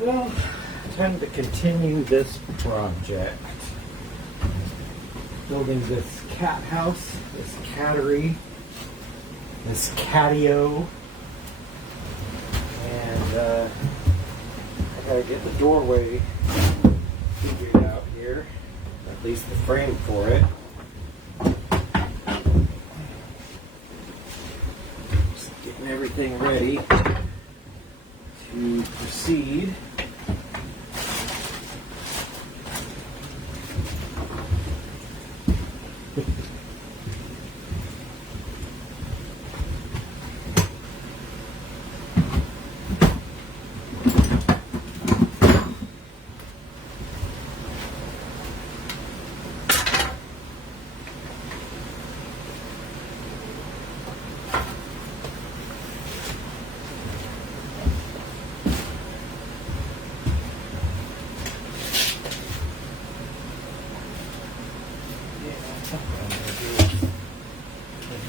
Well, time to continue this project. Building this cat house, this cattery, this catio, and I gotta get the doorway figured out here, at least the frame for it. Just getting everything ready to proceed.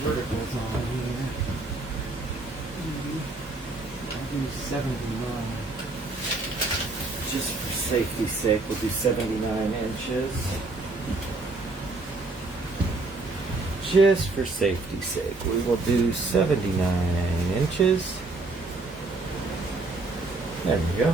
Verticals on here. I'll do 79. Just for safety's sake, we'll do 79 inches. Just for safety's sake, we will do 79 inches. There we go.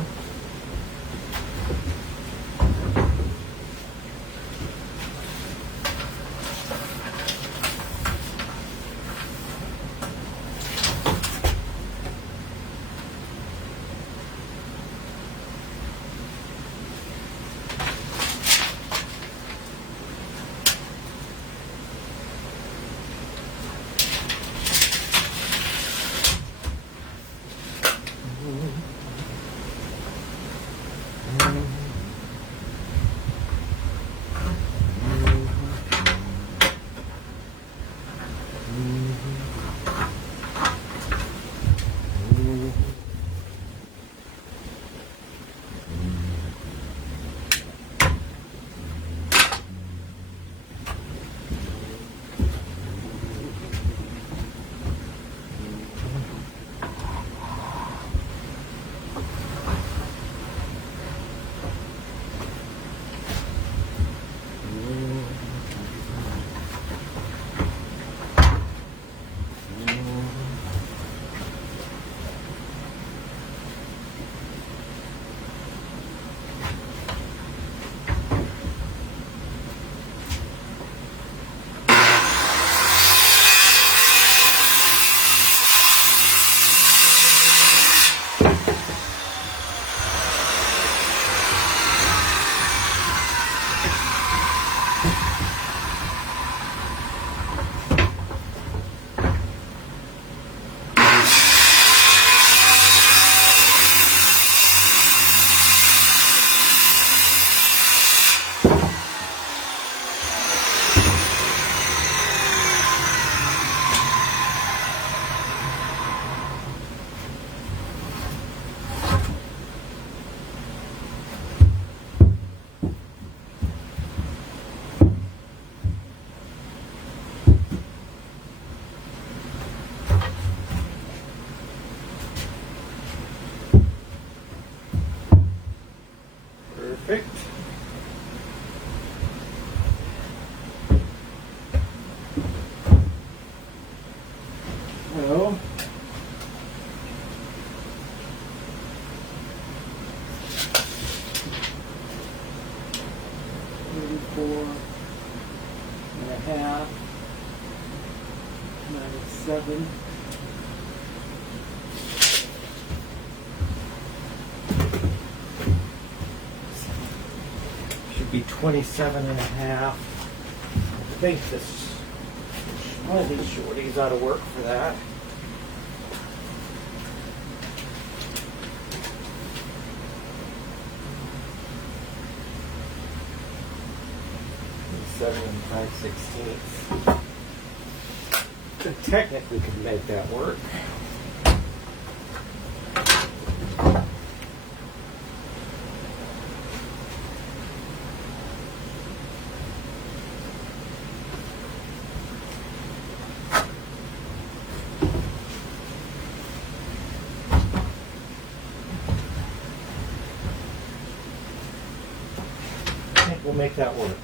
Perfect. So, £34.5 minus 7. Be 27.5. I think this one of these shorties ought to work for that. $7 5/16. technically could make that work. I think we'll make that work.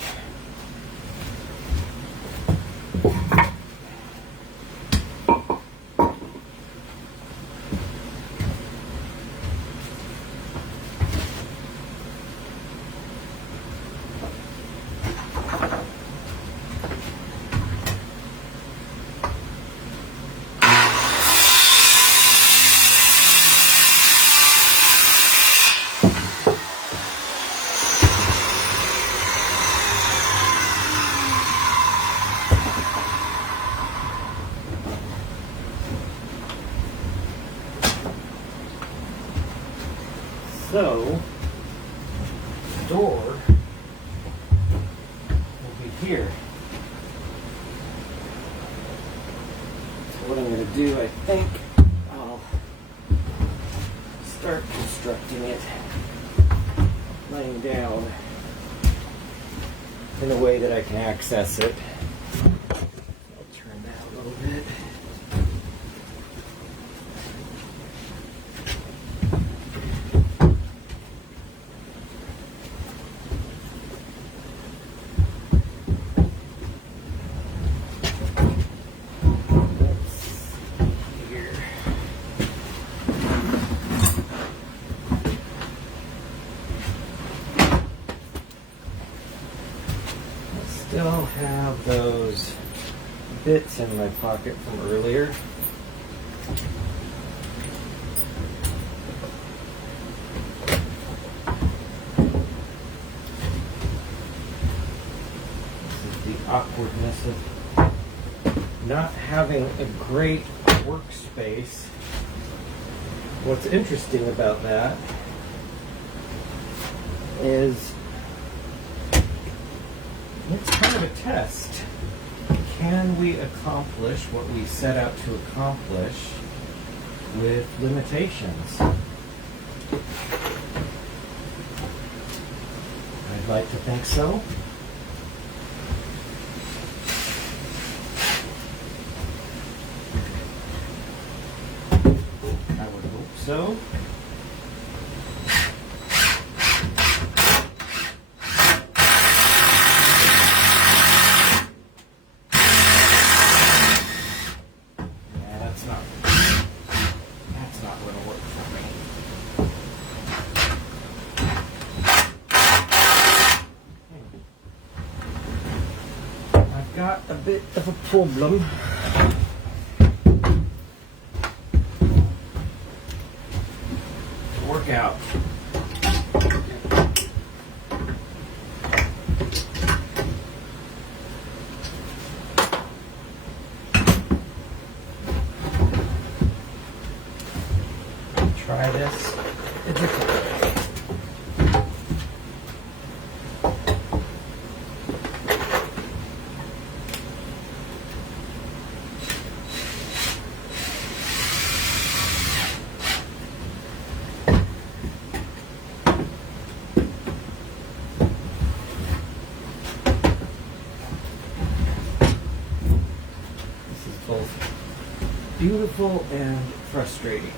So, the door will be here. So what I'm going to do, I think, I'll start constructing it laying down in a way that I can access it. I'll turn that a little bit. Still have those bits in my pocket from earlier. This is the awkwardness of not having a great workspace. What's interesting about that is it's kind of a test. Can we accomplish what we set out to accomplish with limitations? I'd like to think so. I would hope so. Got a bit of a problem. To work out. Try this a different way. Both beautiful and frustrating.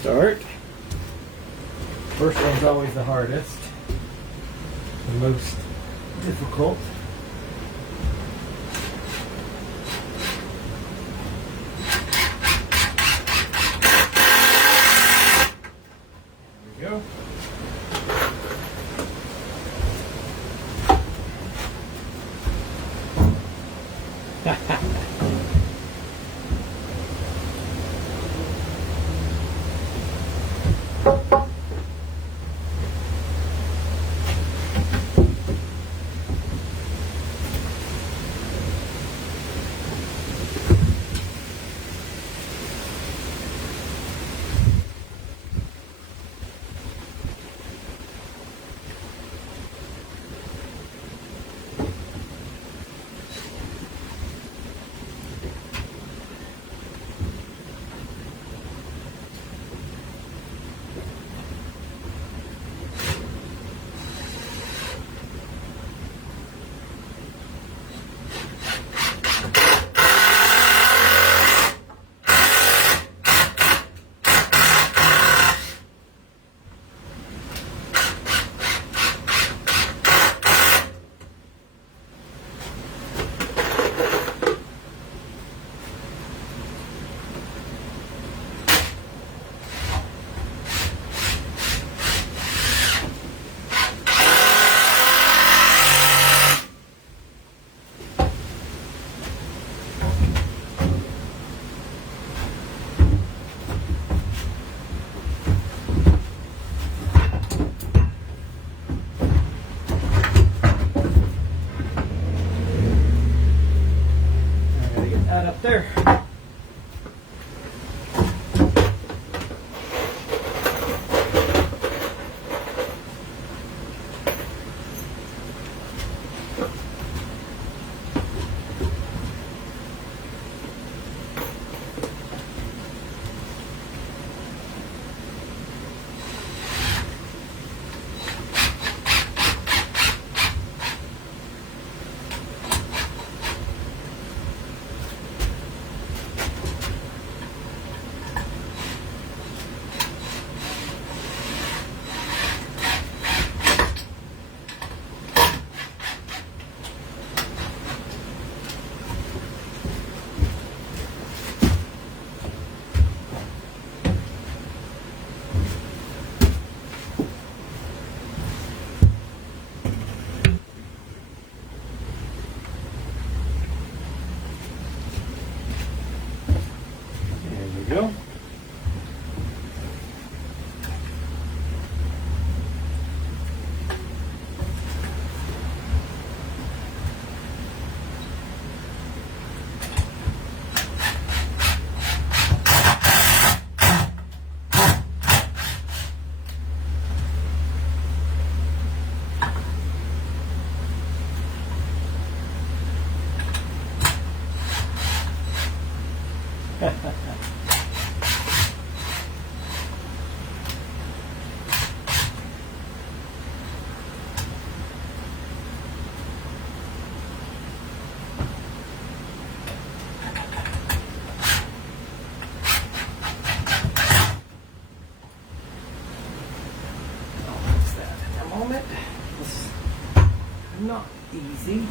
Start. First one's always the hardest, the most difficult. There we go. go. Moment. This is not easy.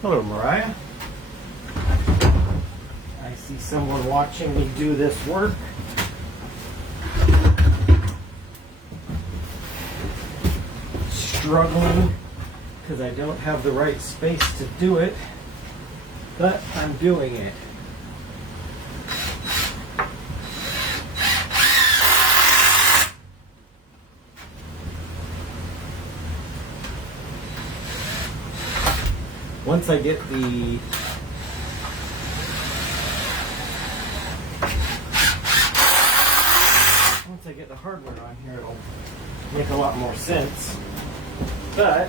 Hello, Mariah. I see someone watching me do this work. Struggling because I don't have the right space to do it, but I'm doing it. Once I get the hardware on here, it'll make a lot more sense. But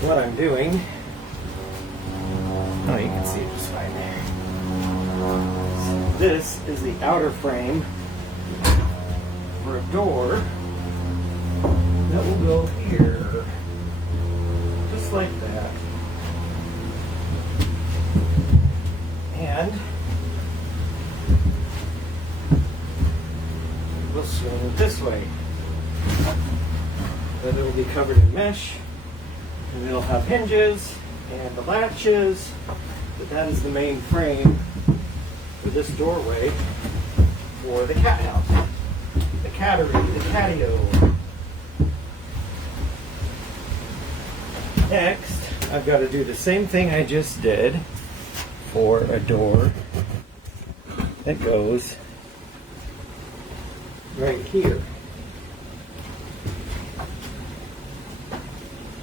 what I'm doing, oh, you can see it just fine there. So this is the outer frame for a door that will go here, just like that. And we'll swing it this way. Then it'll be covered in mesh, and it'll have hinges and the latches, but that is the main frame for this doorway for the cat house, the cattery, the catio. Next, I've got to do the same thing I just did for a door that goes right here.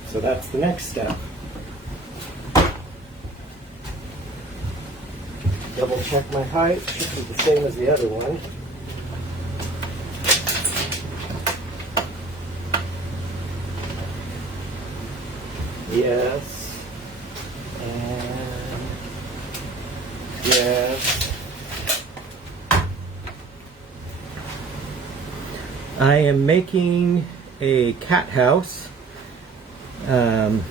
So that's the next step. Double check my height, should be the same as the other one. Yes, and yes. I am making a cat house, and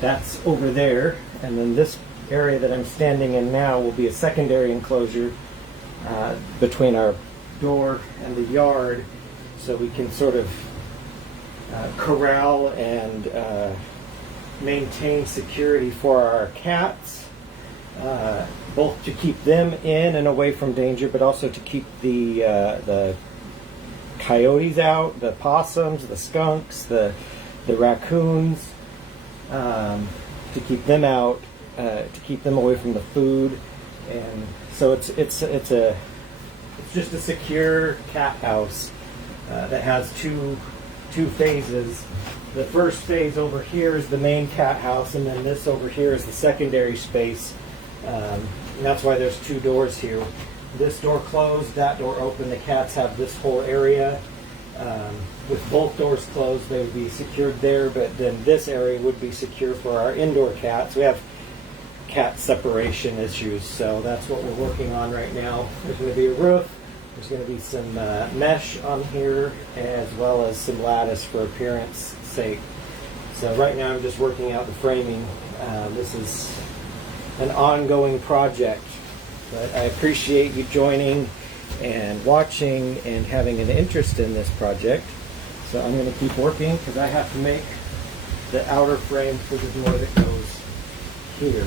that's over there, and then this area that I'm standing in now will be a secondary enclosure between our door and the yard, so we can sort of corral and maintain security for our cats, both to keep them in and away from danger, but also to keep the coyotes out, the possums, the skunks, the raccoons, to keep them out, to keep them away from the food, and so it's just a secure cat house that has two phases. The first phase over here is the main cat house, and then this over here is the secondary space. And that's why there's two doors here. This door closed, that door open. The cats have this whole area. with both doors closed, they would be secured there, but then this area would be secure for our indoor cats. We have cat separation issues, so that's what we're working on right now. There's going to be a roof, there's going to be some mesh on here, as well as some lattice for appearance sake. So right now I'm just working out the framing. This is an ongoing project, but I appreciate you joining and watching and having an interest in this project. So I'm going to keep working because I have to make the outer frame for the door that goes here.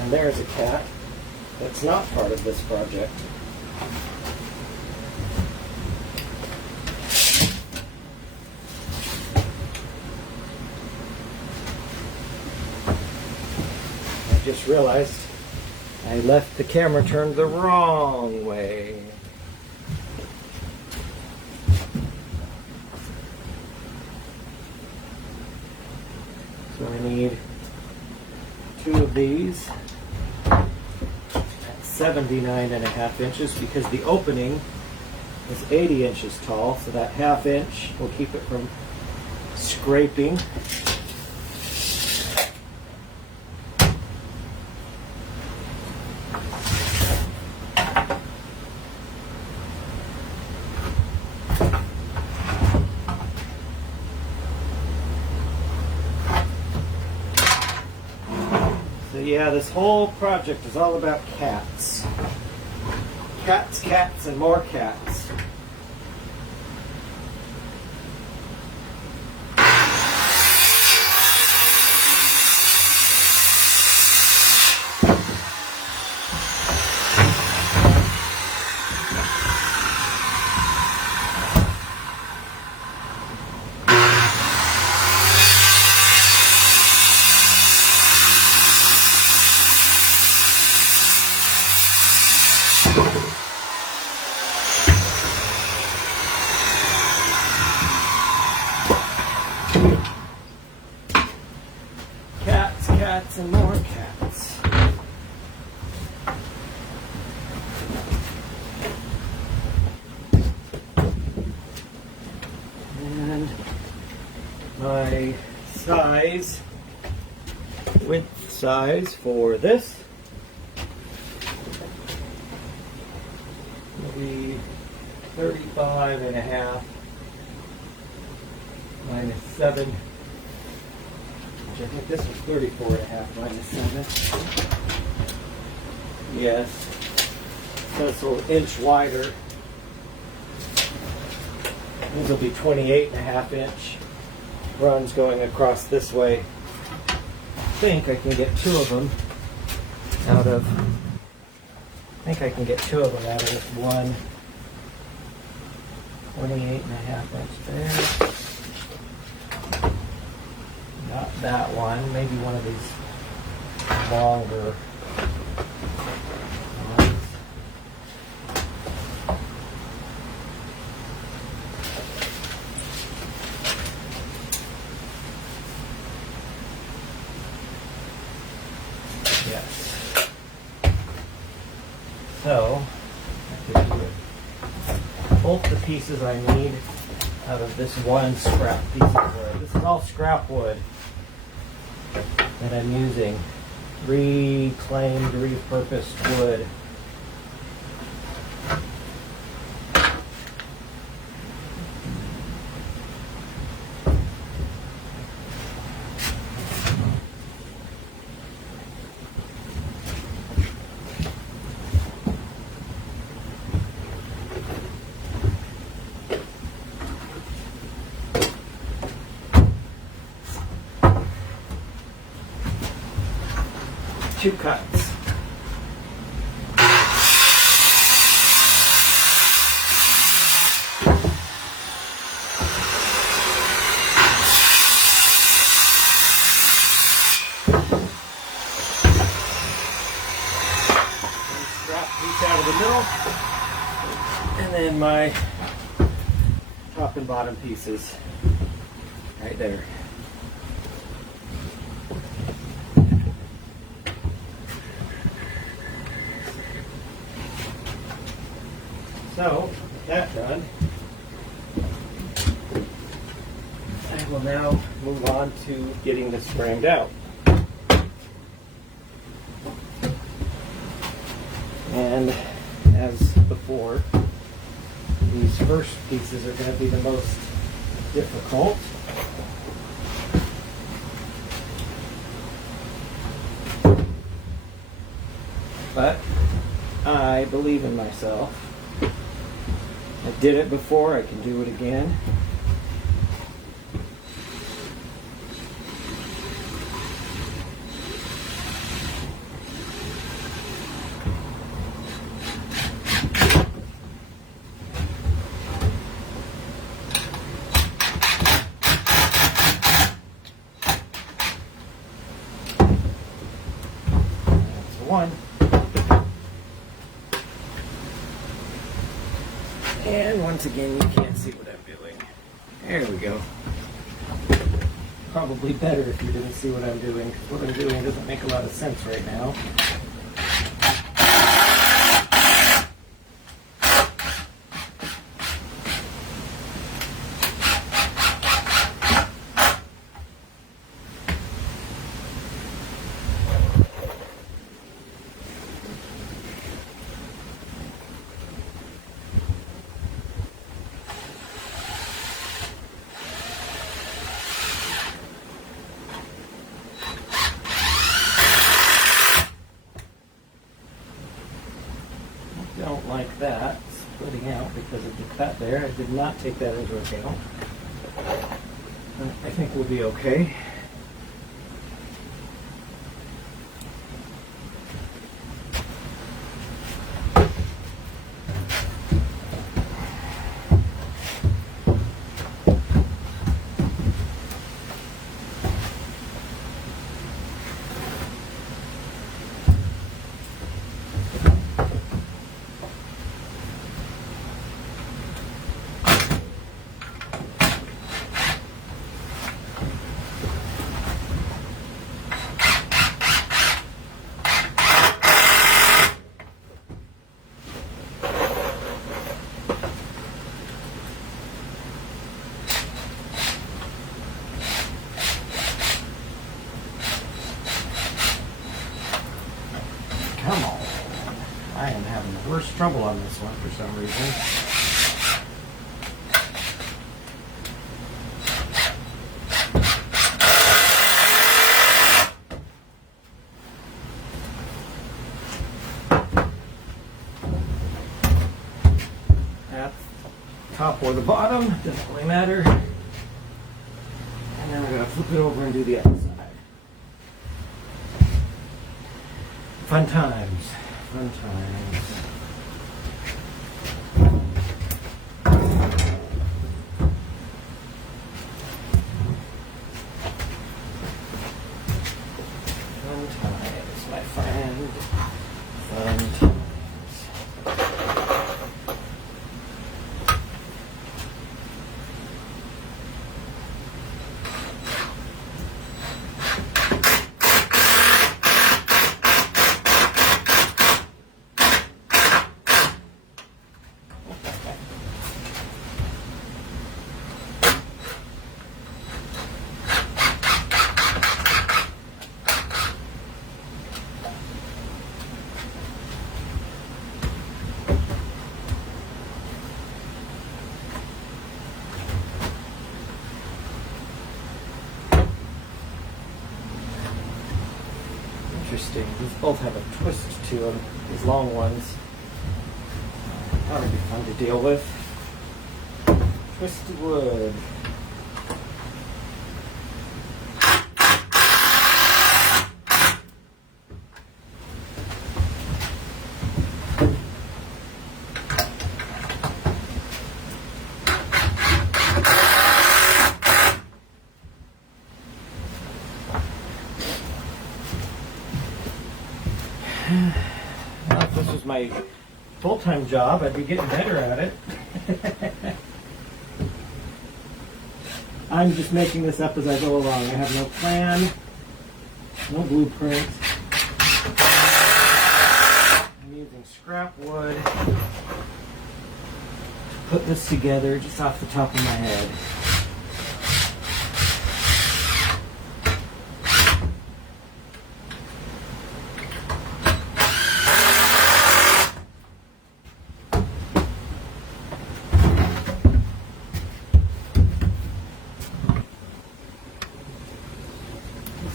And there's a cat that's not part of this project. I just realized I left the camera turned the wrong way. So I need 2 of these at 79.5 inches because the opening is 80 inches tall, so that ½ inch will keep it from scraping. Yeah, this whole project is all about cats. Cats, cats, and more cats. Cats and more cats. And my width size for this will be 35.5 minus 7. I think this is 34.5 minus 7. Yes. So it's an inch wider. These will be 28.5 inch runs going across this way. I think I can get 2 of them out of this one 28.5 inch there. Not that one, maybe one of these longer ones. Yes. So, I can do it. Both the pieces I need out of this one scrap piece of wood. This is all scrap wood that I'm using, reclaimed, repurposed wood. Two cuts. Scrap piece out of the middle, and then my top and bottom pieces right there. So, with that done, I will now move on to getting this framed out. And as before, these first pieces are going to be the most difficult. But I believe in myself. I did it before, I can do it again. One. And once again, you can't see what I'm doing. There we go. Probably better if you didn't see what I'm doing, because what I'm doing doesn't make a lot of sense right now. Don't like that splitting out because of the cut there. I did not take that into account. I think we'll be okay. Come on. I am having the worst trouble on this one for some reason. That's top or the bottom, doesn't really matter. And then I'm going to flip it over and do the other side. Fun times. Fun times. Fun times, my friend. Fun times. Interesting. These both have a twist to them, these long ones. That would be fun to deal with. Twisted wood. Well, if this was my full-time job, I'd be getting better at it. I'm just making this up as I go along. I have no plan, no blueprint. I'm using scrap wood. put this together just off the top of my head.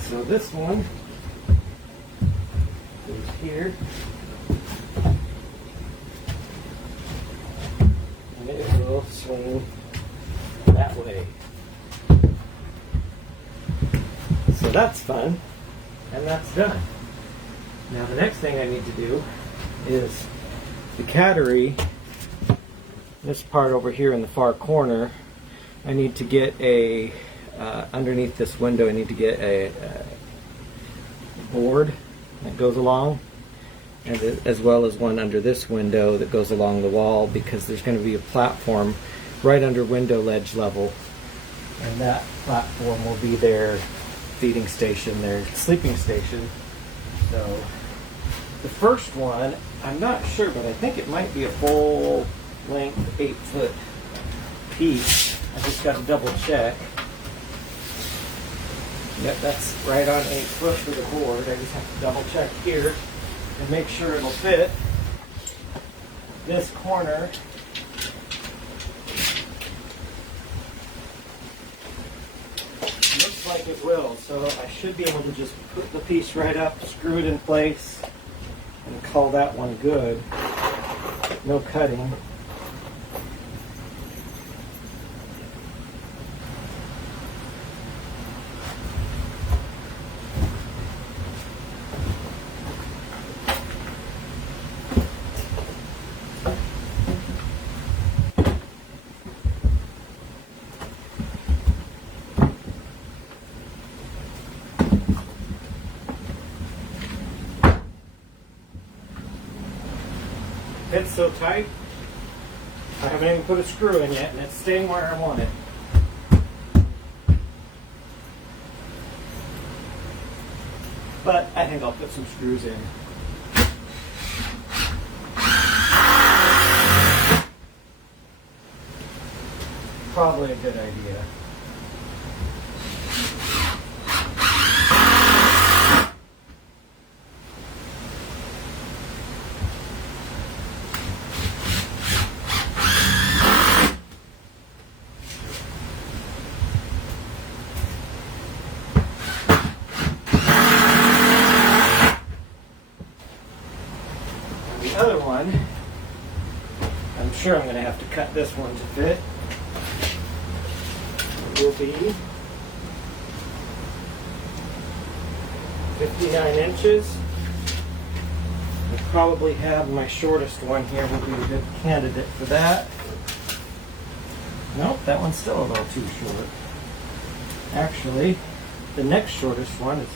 So this one goes here, and it will swing that way. So that's fun, and that's done. Now the next thing I need to do is the Cattery, this part over here in the far corner. I need to get a underneath this window, I need to get a board that goes along, and as well as one under this window that goes along the wall, because there's going to be a platform right under window ledge level, and that platform will be their feeding station, their sleeping station. So the first one, I'm not sure, but I think it might be a full length 8-foot piece. I just got to double check. Yep, that's right on 8 foot for the board. I just have to double check here and make sure it'll fit. This corner looks like it will, so I should be able to just put the piece right up, screw it in place, and call that one good. No cutting. It's so tight, I haven't even put a screw in yet, and it's staying where I want it. But I think I'll put some screws in. Probably a good idea. The other one, I'm sure I'm going to have to cut this one to fit. It will be 59 inches. I probably have my shortest one here will be a good candidate for that. Nope, that one's still a little too short. Actually, the next shortest one is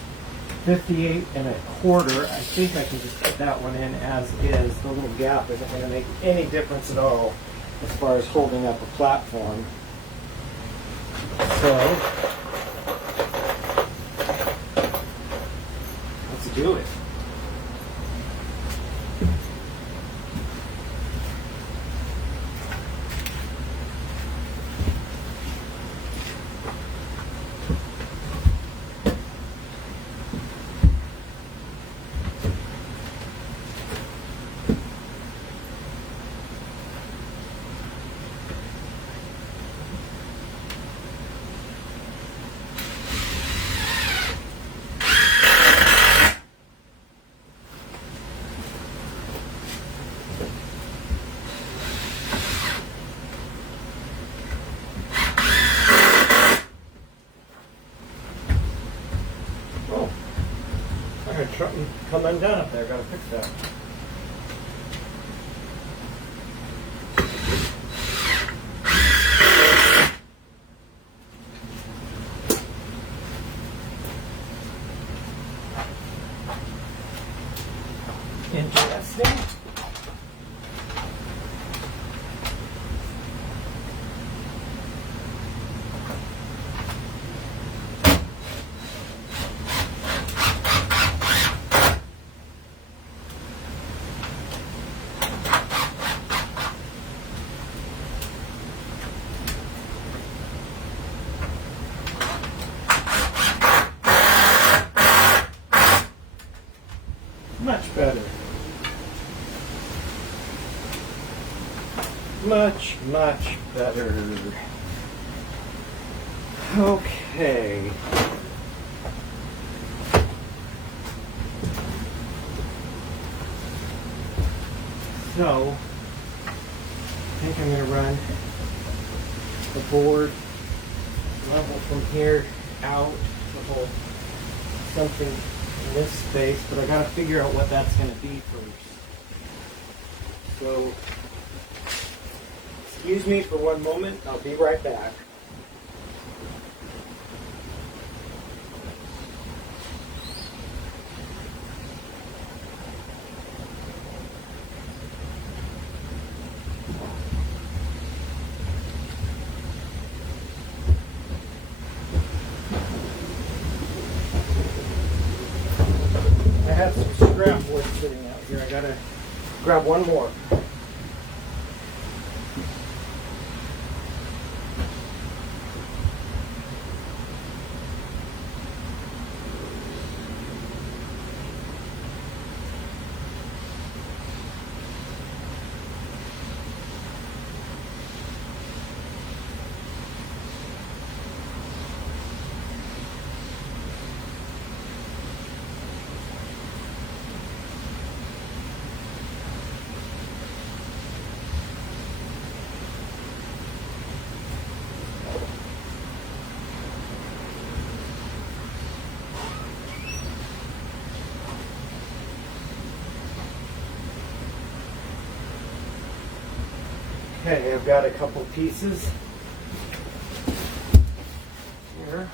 58 1/4. I think I can just put that one in as is. The little gap isn't going to make any difference at all as far as holding up a platform. So, let's do it. I heard something come undone up there. Gotta fix that. Interesting. much, much better. Okay. So, I think I'm going to run the board level from here out to hold something in this space, but I got to figure out what that's going to be first. So, excuse me for one moment. I'll be right back. I have some scrap wood sitting out here. I gotta grab one more. Okay, I've got a couple pieces here.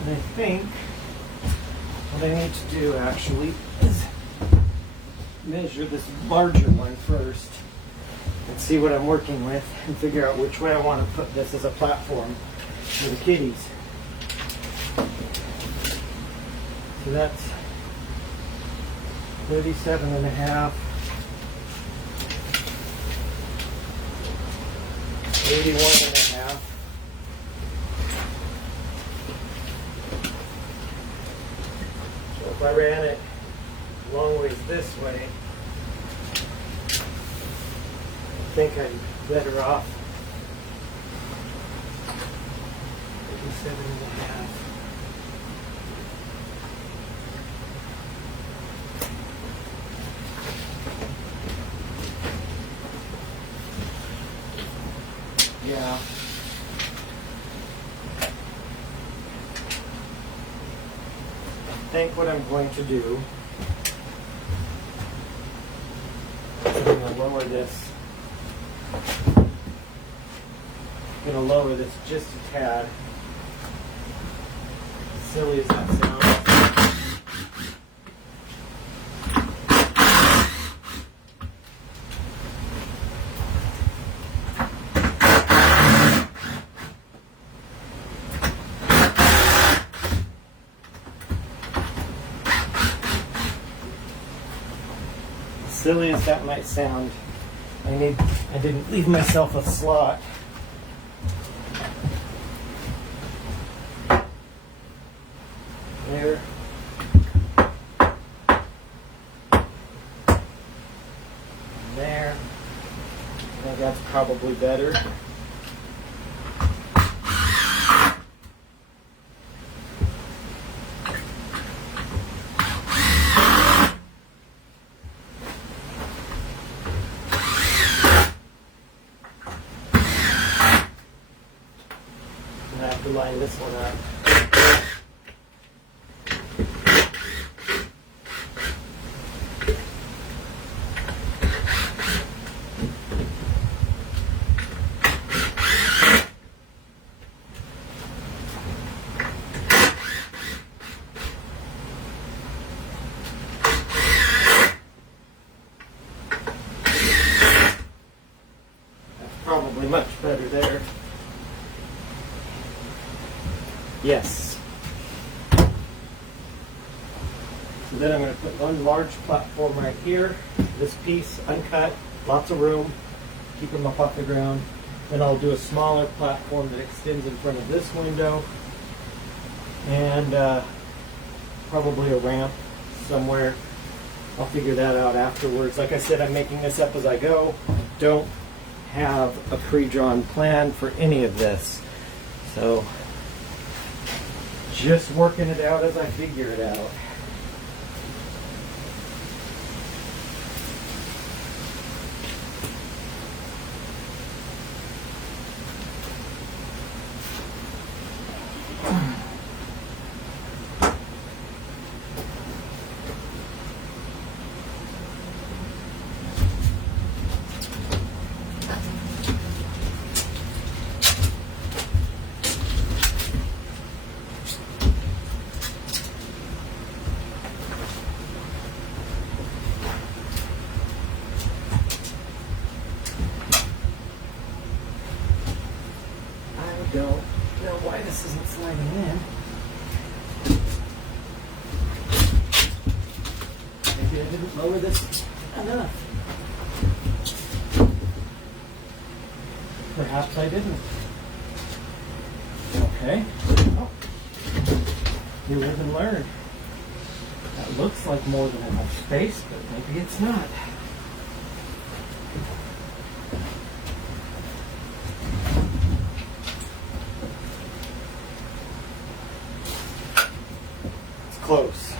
And I think what I need to do actually is measure this larger one first and see what I'm working with and figure out which way I want to put this as a platform for the kitties. So that's 37.5. 81.5. So if I ran it a long ways this way, I think I'm better off 87.5. Yeah. I think what I'm going to do is I'm going to lower this. I'm going to lower this just a tad. As silly as that sounds. Silly as that might sound, I didn't leave myself a slot. There. And there. I think that's probably better. I have to line this one up. That's probably much better there. Yes. So then I'm going to put one large platform right here. This piece uncut, lots of room, keep them up off the ground. Then I'll do a smaller platform that extends in front of this window, and probably a ramp somewhere. I'll figure that out afterwards. Like I said, I'm making this up as I go. don't have a pre-drawn plan for any of this. So just working it out as I figure it out. Don't know why this isn't sliding in. Maybe I didn't lower this enough. Perhaps I didn't. Okay. Oh. You live and learn. That looks like more than enough space, but maybe it's not. Close.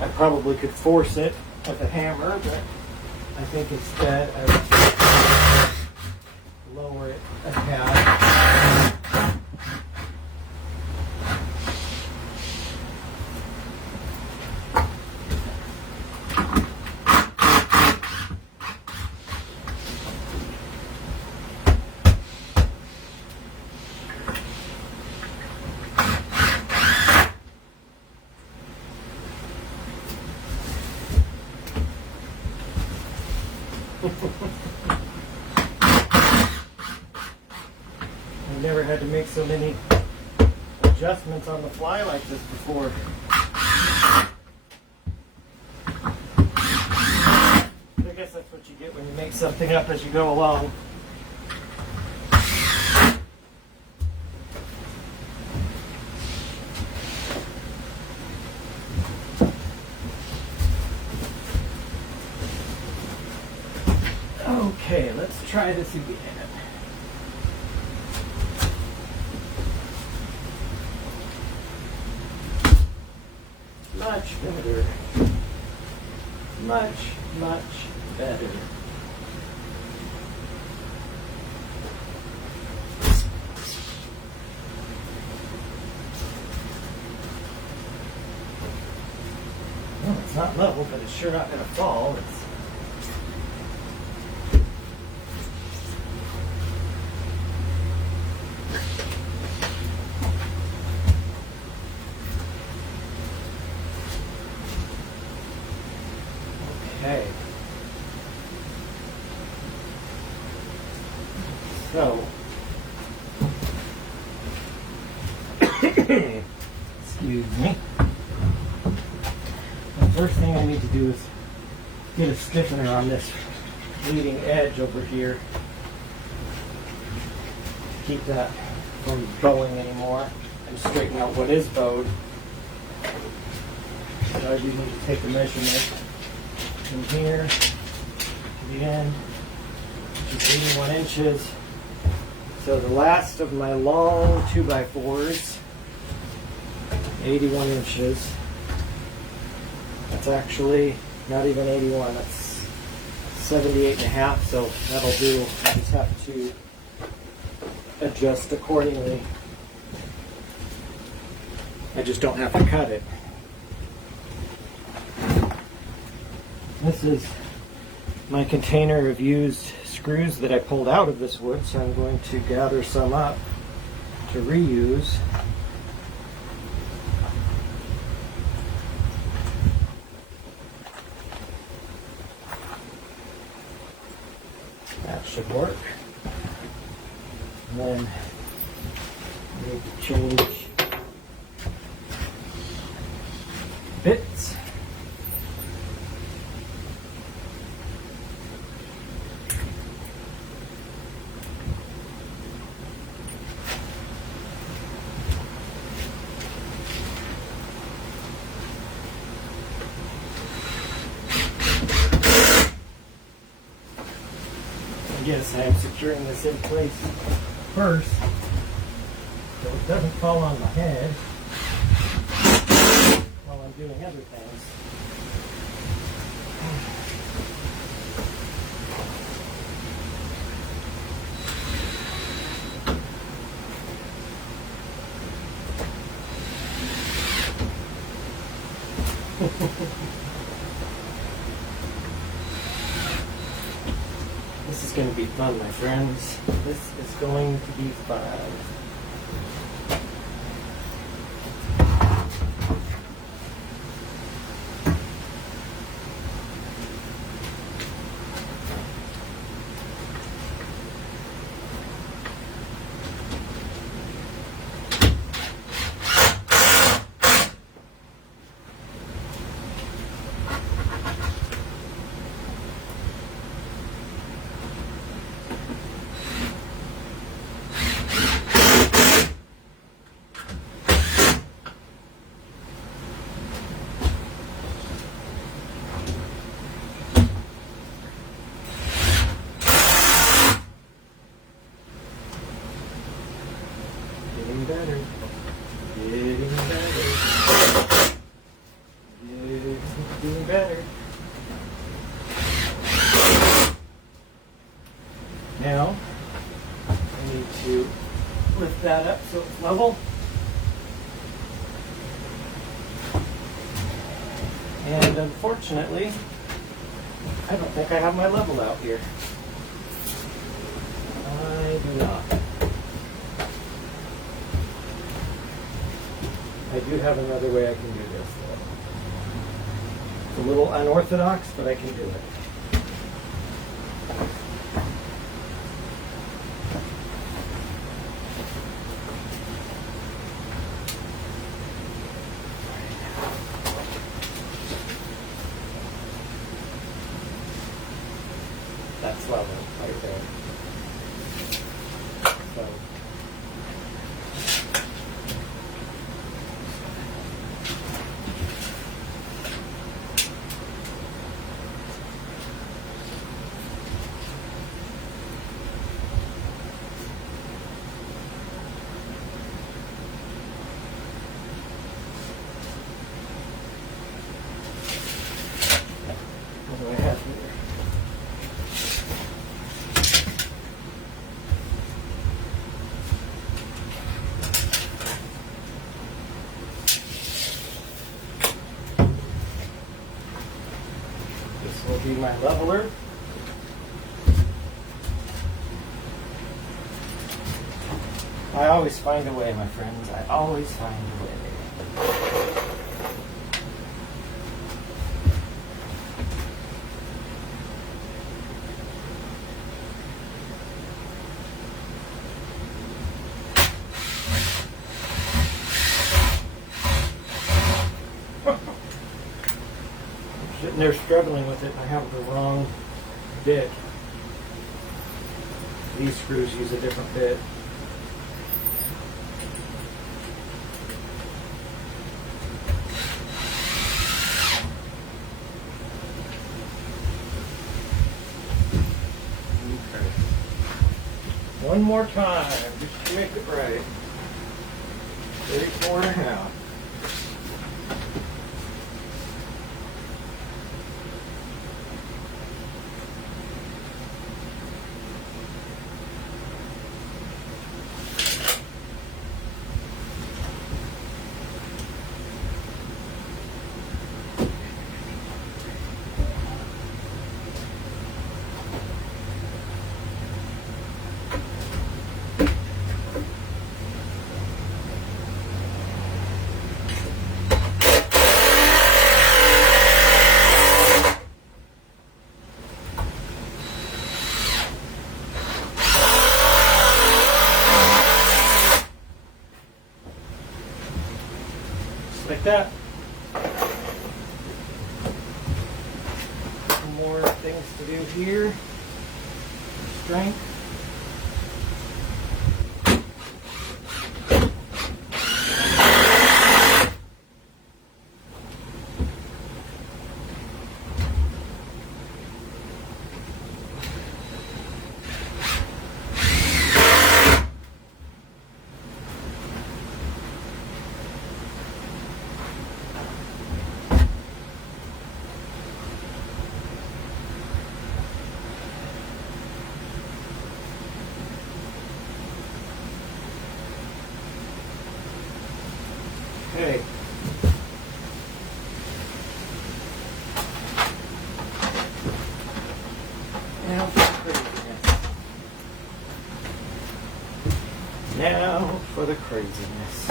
I probably could force it with a hammer, but I think instead I would lower it a tad. I've never had to make so many adjustments on the fly like this before. I guess that's what you get when you make something up as you go along. Okay, let's try this again. Much better. Much, much better. Well, it's not level, but it's sure not going to fall. Okay. So, excuse me. The first thing I need to do is get a stiffener on this leading edge over here. Keep that from bowing anymore and straighten out what is bowed. So I do need to take a measurement from here to the end, which is 81 inches. So the last of my long 2x4s, 81 inches. That's actually not even 81, that's 78 and a half, so that'll do. I just have to adjust accordingly. I just don't have to cut it. This is my container of used screws that I pulled out of this wood, so I'm going to gather some up to reuse. That should work. And then I need to change bits. is I'm securing this in place first so it doesn't fall on my head while I'm doing other things. This is going to be fun, my friends. This is going to be fun. Getting better. Getting better. Getting better. Now, I need to lift that up so it's level. And unfortunately, I don't think I have my level out here. I do not. I do have another way I can do this, though. It's a little unorthodox, but I can do it. That's level right there. So, what do I have here? This will be my leveler. I always find a way, my friends. I always find a way. Sitting there struggling with it, I have the wrong bit. These screws use a different bit. Okay. One more time, just to make it right. 34.5. Like that. Some more things to do here. Strength. Okay. Now for the craziness. Now for the craziness.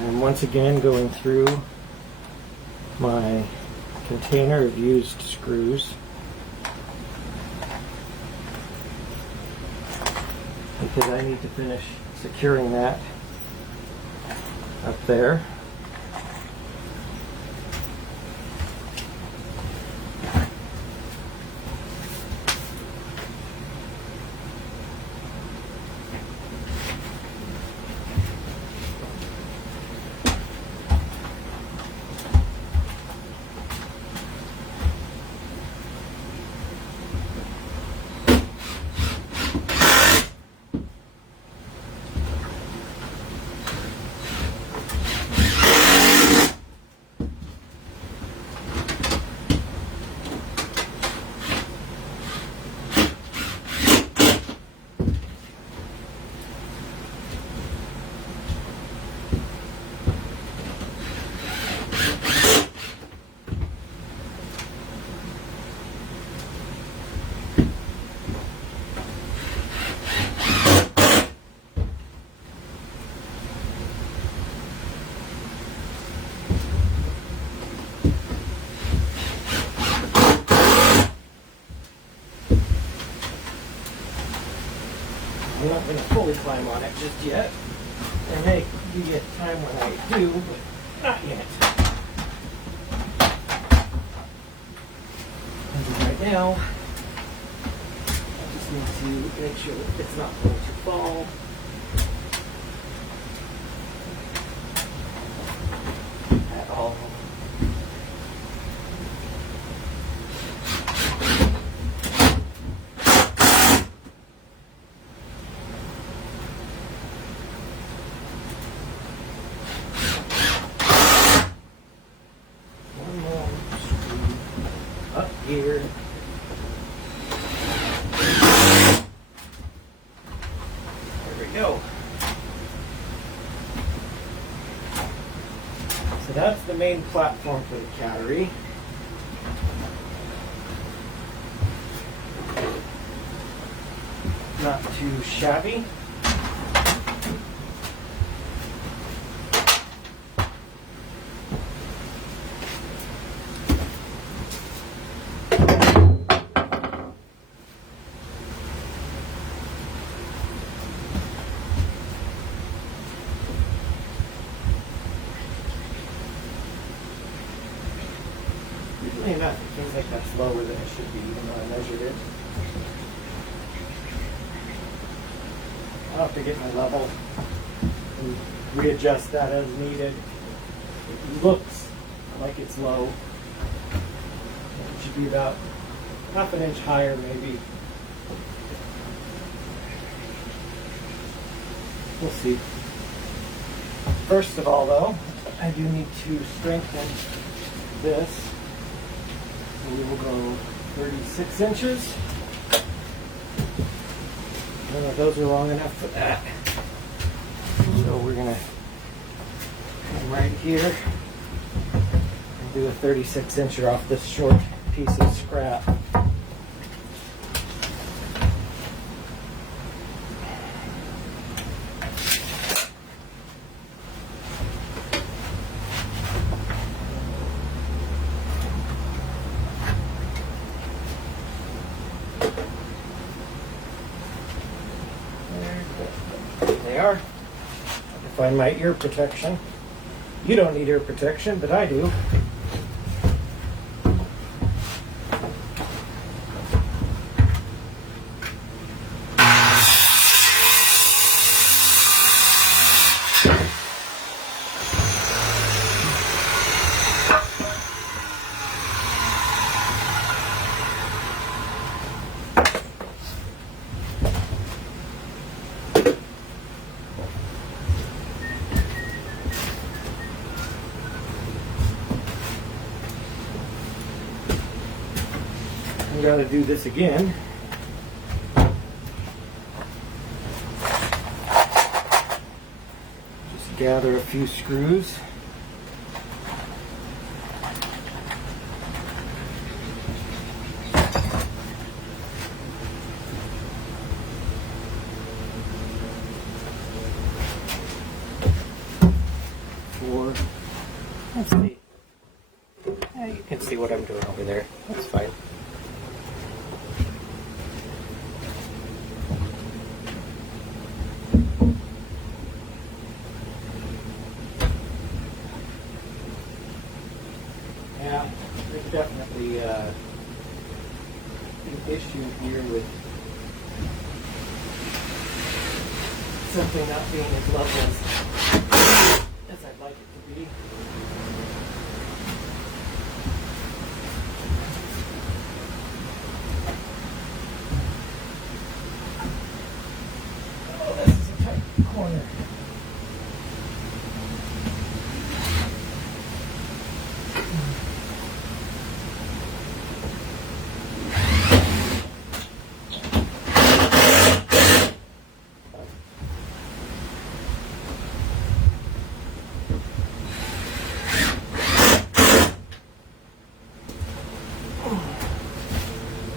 I'm once again going through my container of used screws because I need to finish securing that up there. I'm not going to fully climb on it just yet. There may be a time when I do, but not yet. As of right now, I just need to make sure that it's not going to fall. At all. Up here. There we go. So that's the main platform for the Cattery. Not too shabby. Usually enough, it seems like that's lower than it should be, even though I measured it. I'll have to get my level and readjust that as needed. It looks like it's low. It should be about half an inch higher, maybe. We'll see. First of all, though, I do need to strengthen this. We will go 36 inches. I don't know if those are long enough for that. So we're going to come right here and do a 36 incher off this short piece of scrap. They are. I have to find my ear protection. You don't need ear protection, but I do. got to do this again. Just gather a few screws. Let's see. Yeah, you can see what I'm doing over there. That's fine. Yeah, there's definitely an issue here with something not being as level as I'd like it to be. Oh, this is a tight corner.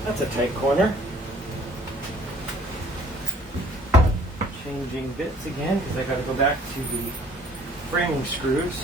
That's a tight corner. Changing bits again because I got to go back to the framing screws.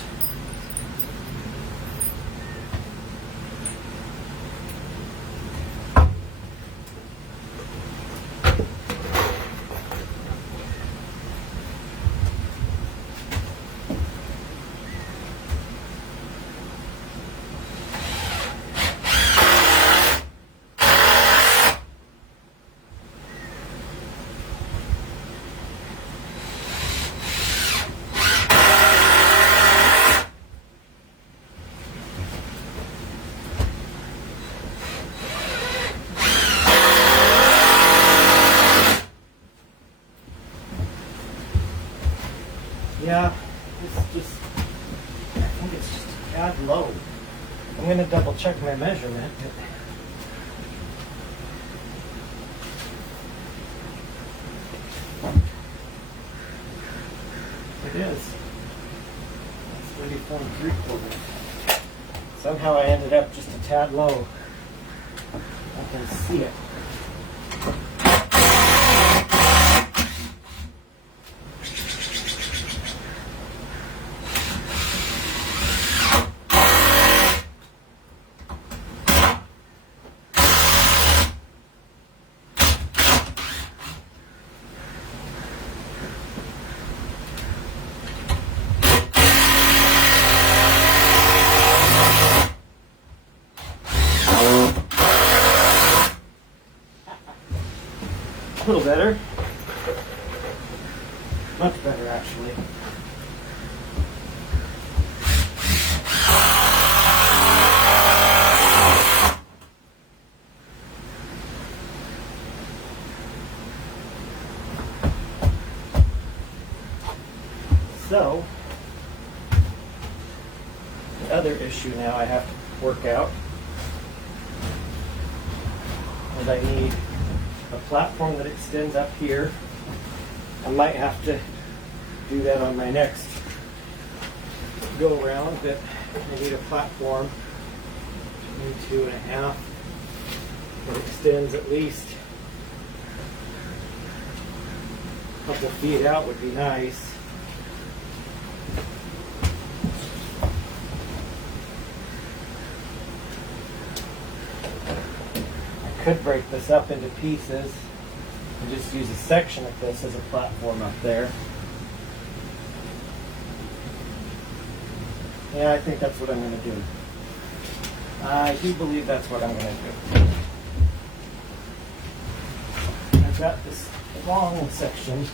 Yeah, I think it's just a tad low. I'm going to double check my measurement. It is. That's 34 3/4. Somehow I ended up just a tad low. I can see it. A little better. Much better, actually. So, the other issue now I have to work out is I need a platform that extends up here. I might have to do that on my next go around, but I need a platform 2.5 that extends at least a couple feet out would be nice. Could break this up into pieces and just use a section of this as a platform up there. Yeah, I think that's what I'm going to do. I do believe that's what I'm going to do. I've got this long section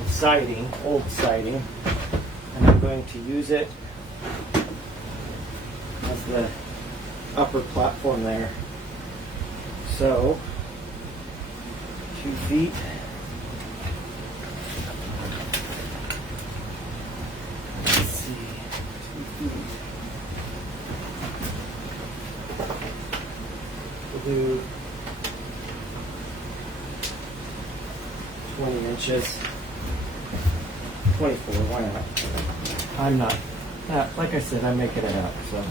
of siding, old siding, and I'm going to use it as the upper platform there. So, 2 feet. Let's see, 2 feet. 20 inches. 24, why not? I'm not, like I said, I'm making it up, so.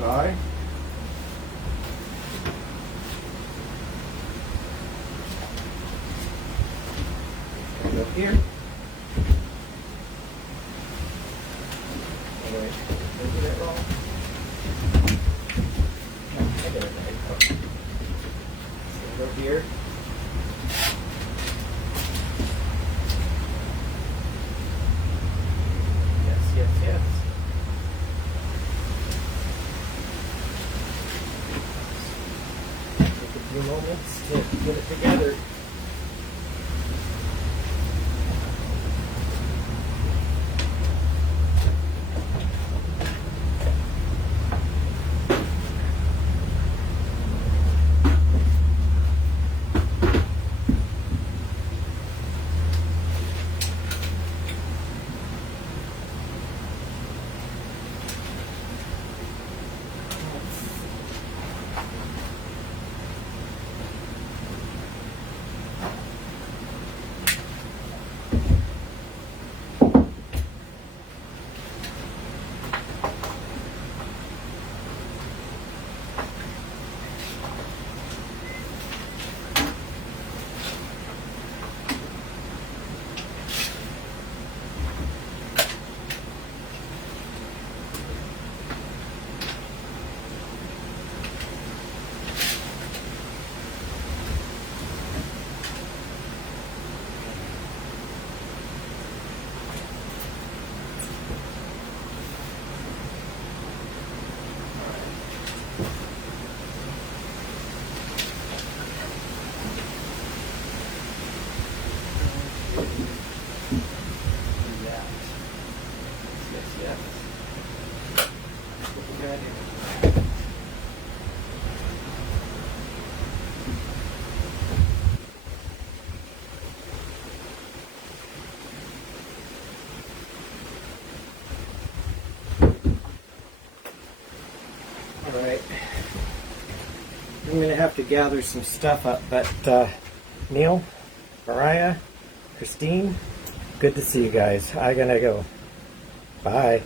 Guy. Go up here. Oh, wait, did I get it wrong? No, I did it right. Okay. So go here. Yes, yes, yes. Few moments to get it together. Alright, I'm going to have to gather some stuff up, but Neil, Mariah, Christine, good to see you guys. I'm going to go. Bye.